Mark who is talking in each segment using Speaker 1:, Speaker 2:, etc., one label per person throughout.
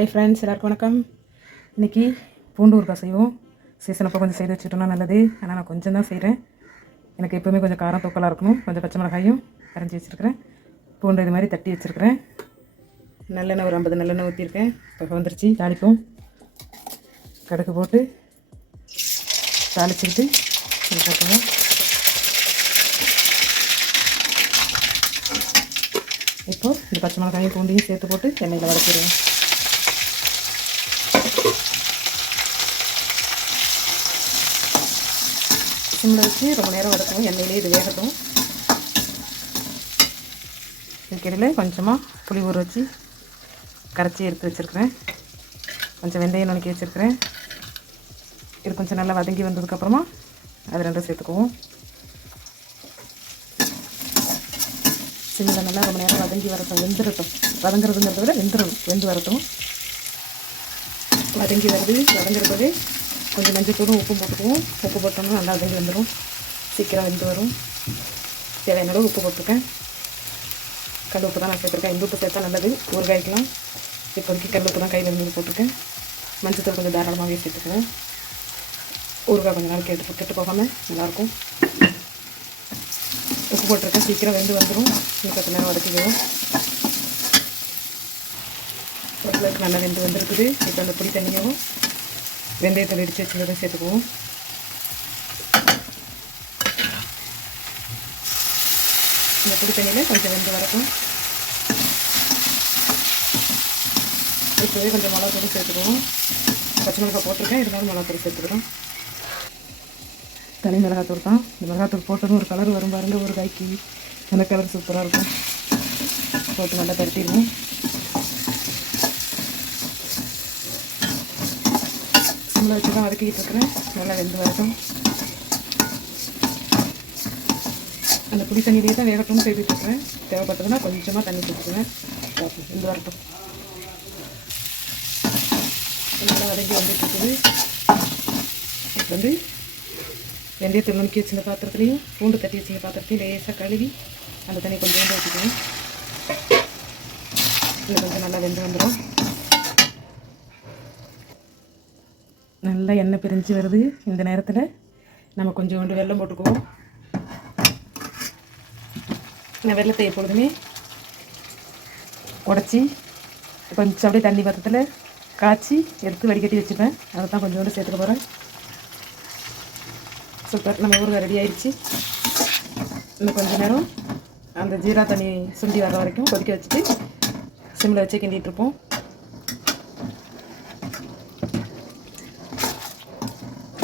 Speaker 1: Hi friends எல்லாருக்கும் வணக்கம். இன்றைக்கி பூண்டு ஊறுகாய் செய்வோம் சீசன் அப்போ கொஞ்சம் செய்து வச்சுட்டோம்னா நல்லது. ஆனால் நான் கொஞ்சம் தான் செய்கிறேன் எனக்கு எப்போவுமே கொஞ்சம் காரம் தூக்கலாக இருக்கணும். கொஞ்சம் பச்சை மிளகாயும் கரைஞ்சி வச்சுருக்கிறேன். பூண்டு இது மாதிரி தட்டி வச்சுருக்கிறேன். நல்லெண்ணெய் ஒரு ஐம்பது நல்லெண்ணெய் ஊற்றிருக்கேன் இப்போ வந்துருச்சு தாளிப்போம். கடுகு போட்டு தாளிச்சுக்கிட்டு இது போட்டுருவோம் இந்த பச்சை மிளகாயும் பூண்டையும் சேர்த்து போட்டு எண்ணெயில் வதக்கிடுவேன் சிம்மில் வச்சு ரொம்ப நேரம் வதக்குவோம் எண்ணெயிலே இது வேகட்டும். இதுக்கிடையில் கொஞ்சமாக புளி ஊற வச்சு கரைச்சி எடுத்து வச்சுருக்கிறேன். கொஞ்சம் வெந்தயம் நுணுக்கி வச்சுருக்கிறேன். இது கொஞ்சம் நல்லா வதங்கி வந்ததுக்கப்புறமா அது ரெண்டும் சேர்த்துக்குவோம். சிம்மில் நல்லா ரொம்ப நேரம் வதங்கி வரட்டும் வெந்துடட்டும் வதங்குறதுங்கிறத விட வெந்துடும் வெந்து வரட்டும். வதங்கி வருது வதங்குறப்பவே கொஞ்சம் மஞ்சத்தூளும் உப்பு போட்டுக்குவோம் உப்பு போட்டோம்னா நல்லா வெந்து வந்துடும் சீக்கிரம் வெந்து வரும். தேவையான அளவு உப்பு போட்டிருக்கேன். கல் உப்பு தான் நான் சேர்த்துருக்கேன். இந்த உப்பு சேர்த்தா நல்லது. ஊறுகாய்க்கலாம் இப்போதைக்கு கல் உப்பு தான் கையில் இருந்து போட்டிருக்கேன். மஞ்சத்தூள் கொஞ்சம் தாராளமாகவே சேர்த்துக்குவோம் ஊறுகாய் கொஞ்சம் நாள் கெட்டு கெட்டு போகாமல் நல்லாயிருக்கும். உப்பு போட்டிருக்கேன். சீக்கிரம் வெந்து வந்துடும் இன்னும் பத்து நேரம் வதக்கிக்குவோம். ஓரளவுக்கு நல்லா வெந்து வந்திருக்குது. இப்போ அந்த புளி தண்ணியாகவும் வெந்தயத்தை இடித்து வச்சுருந்ததை சேர்த்துக்குவோம். இந்த புது தண்ணியில் கொஞ்சம் வெந்து வரட்டும். இப்போவே கொஞ்சம் மிளகா தூள் சேர்த்துக்குவோம். பச்சை மிளகா போட்டிருக்கேன் இருந்தாலும் மிளகா தூள் சேர்த்துக்கிறோம். தனி மிளகாத்தூள் தான். இந்த மிளகாத்தூள் போட்டதும் ஒரு கலர் வரும் பாருங்க ஒரு காய்க்கு அந்த கலர் சூப்பராக இருக்கும். போட்டு நல்லா தட்டிடுவோம் சிம்மில் வச்சு தான் வதக்கிட்டு இருக்கிறேன். நல்லா வெந்து வரட்டும். அந்த புளி தண்ணியிலே தான் வேகட்டும்னு செய்துட்டு இருக்கிறேன். தேவைப்பட்டதுன்னா கொஞ்சமாக தண்ணி கொடுத்துருவேன் வெந்து வரட்டும். நல்லா வதங்கி வந்துட்டு இருக்குது. இப்போ வந்து வெந்தயத்தில் நுணுக்கி வச்சிருந்த பாத்திரத்துலையும் பூண்டு தட்டி வச்சிருந்த பாத்திரத்தையும் லேசாக கழுவி அந்த தண்ணி கொஞ்சம் வந்து வச்சுக்கணும் இது கொஞ்சம் நல்லா வெந்து வந்துடும். நல்லா எண்ணெய் பிரிஞ்சு வருது. இந்த நேரத்தில் நம்ம கொஞ்சோண்டு வெல்லம் போட்டுக்குவோம். நான் வெள்ளத்தை எப்பொழுதுமே உடச்சி கொஞ்சம் அப்படியே தண்ணி பத்தத்தில் காய்ச்சி எடுத்து வடிகட்டி வச்சுப்பேன். அதை தான் கொஞ்சோண்டு சேர்த்துக்க போகிறேன் சூப்பர். நம்ம ஊறுகாய் ரெடி ஆயிடுச்சு. இன்னும் கொஞ்ச நேரம் அந்த ஜீரா தண்ணி சுண்டி வர வரைக்கும் கொதிக்க வச்சுட்டு சிம்மில் வச்சு கிண்டிகிட்ருப்போம்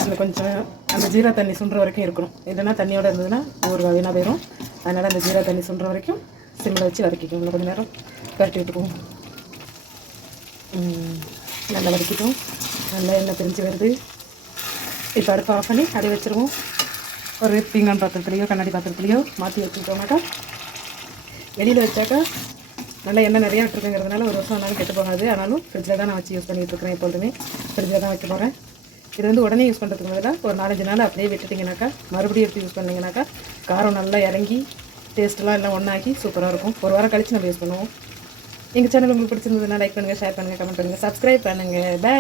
Speaker 1: அந்த கொஞ்சம் அந்த ஜீரா தண்ணி சுண்டுற வரைக்கும் இருக்கணும். இல்லைன்னா தண்ணியோடு இருந்ததுன்னா ஒரு வீணாக போயிடும் அதனால் அந்த ஜீரா தண்ணி சுண்டுற வரைக்கும் சிம்மில் வச்சு வதக்கிக்கணும் இவ்வளோ கொஞ்சம் நேரம் கட்டி விட்டுக்குவோம். நல்லா வதக்கிட்டோம். நல்லா எண்ணெய் பிரிஞ்சு வருது. இப்போ அடுப்பு ஆஃப் பண்ணி அடி வச்சுருவோம். ஒரு பீங்கான் பாத்திரத்துலையோ கண்ணாடி பாத்திரத்துலையோ மாற்றி வச்சுக்கிட்டோம்னாக்கா வெளியில் வச்சாக்கா நல்லா எண்ணெய் நிறையா விட்டுருக்குங்கிறதுனால ஒரு வருஷம் ஆனாலும் கெட்டு போகாது. ஆனாலும் ஃப்ரிட்ஜில் தான் நான் வச்சு யூஸ் பண்ணிகிட்டு இருக்கிறேன் எப்பொழுதுமே ஃப்ரிட்ஜில் தான் வைக்க போகிறேன் இது வந்து உடனே யூஸ் பண்ணுறதுக்கு பதிலாக ஒரு நாலஞ்சு நாள் அப்படியே விட்டுட்டிங்கனாக்கா மறுபடியும் எடுத்து யூஸ் பண்ணிங்கனாக்கா காரம் நல்லா இறங்கி டேஸ்ட்டெல்லாம் எல்லாம் ஒன்றாக்கி சூப்பராக இருக்கும். ஒரு வாரம் கழிச்சு நம்ம யூஸ் பண்ணுவோம். எங்கள் சேனல் உங்களுக்கு பிடிச்சிருந்ததுன்னா லைக் பண்ணுங்கள் ஷேர் பண்ணுங்கள் கமெண்ட் பண்ணுங்கள் சப்ஸ்கிரைப் பண்ணுங்கள் பை